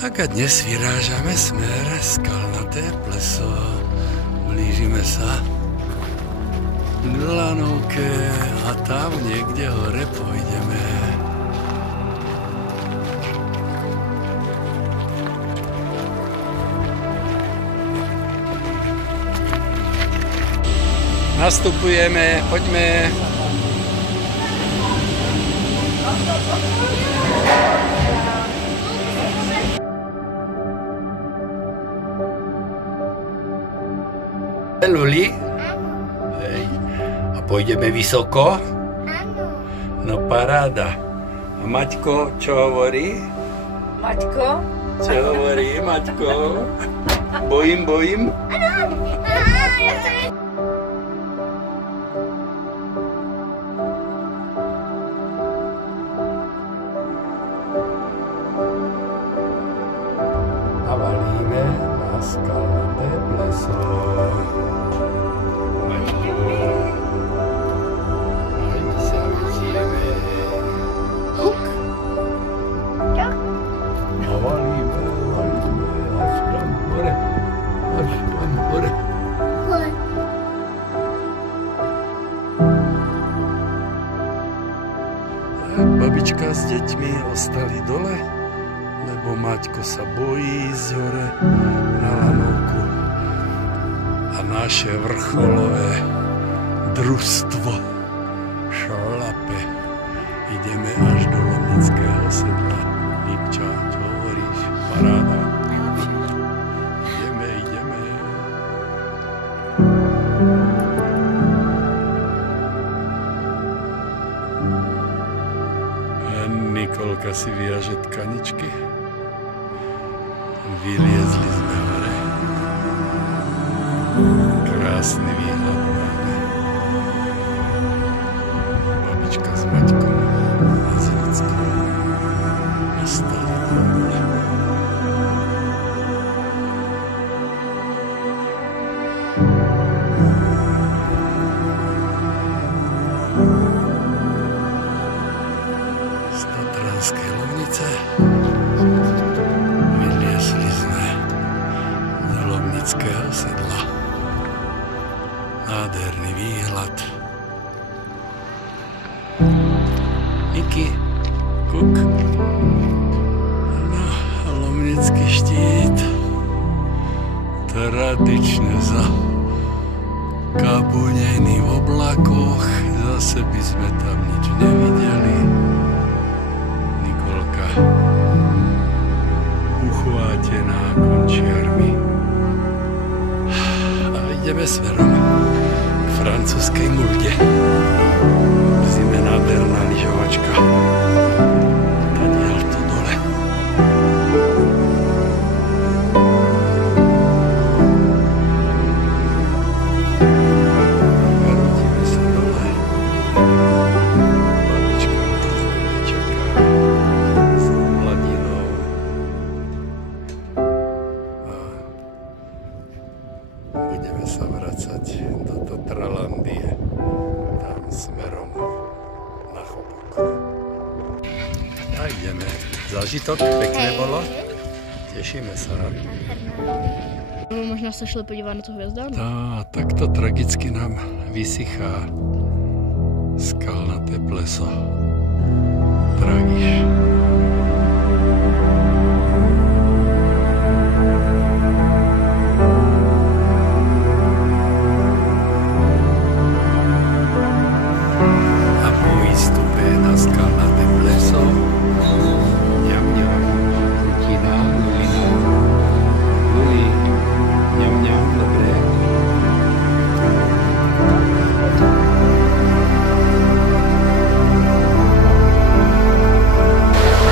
Tak a dnes vyrážame smer Skalnaté pleso. Blížime sa k Lanovke a tam niekde hore pôjdeme. Nastupujeme, poďme. Luli? Hej. A pôjdeme vysoko? Áno. No paráda. A Maťko, čo hovorí? Maťko? Čo hovorí, Maťko? Bojím? Áno. Ja sa... A valíme na Skalnaté pleso. Maťko. Hej, sa vyžijeme. Huk. Čo? A valíme až tam hore. Až tam hore. Hoj. Babička s deťmi ostali dole, lebo Maťko sa bojí ísť hore na Lanovku. A naše vrcholové družstvo šlape. Ideme až do Lomnického sedla. Nikča, čo hovoríš? Paráda. Ideme. Nikolka si viaže tkaničky. Vyliezli sme hore. Krásny výhľad máme. Babička s Maťkom a s Ľudskou ostali tam dole. Z Tatranskej Lomnice vyliezli sme do Lomnického sedla. Nádherný výhľad. Niky, kuk. No, Lomnický štít. Tradične zakabunený v oblakoch. Zase by sme tam nič nevideli. Nikolka uchvátená končiarmi. A ideme smerom k francúzskej Mulde. V zime nádherná lyžovačka. Tadiaľ to dole. Vrátime sa dole. Babička nás čaká s mladinou. A budeme sa vracať do Tatralandie, tam smerom na Chopok. A ideme. Zážitok pekné bolo? Tešíme sa. Možná sa šli podívat na tu hvězdánu. Takto tragicky nám vysychá Skalnaté pleso. Tragiš. A po výstupe na Skalnaté pleso ňam, chutina, Lulina. Luli, ňam, dobré. A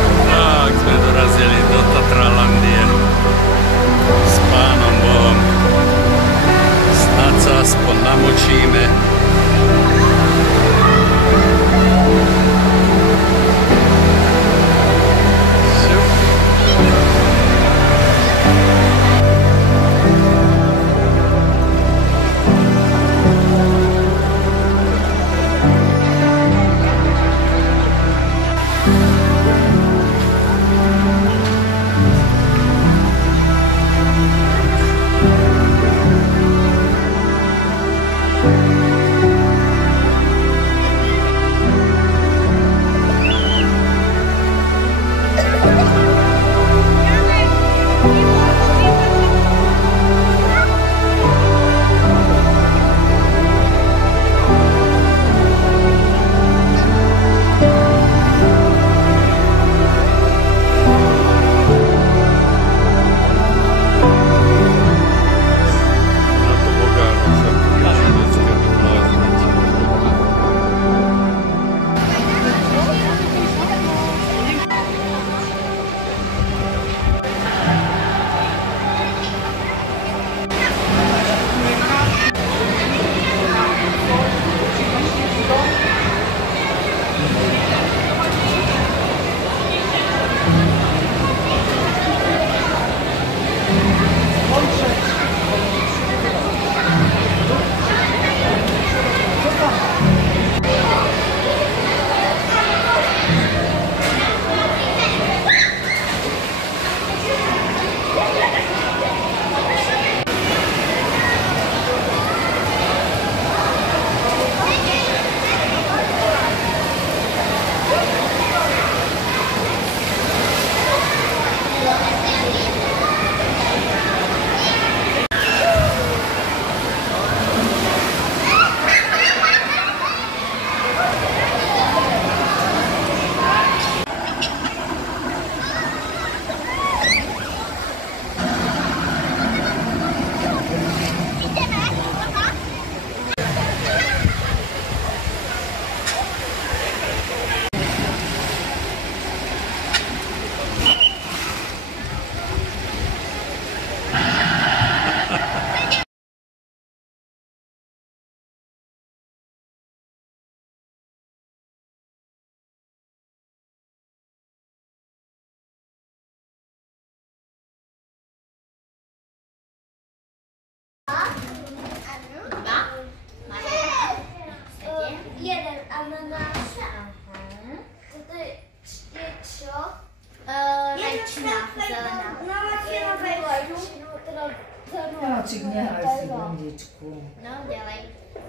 Miláčik, nehaj si, bandičku. No, dělej.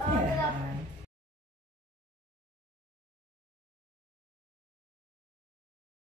Nehaj.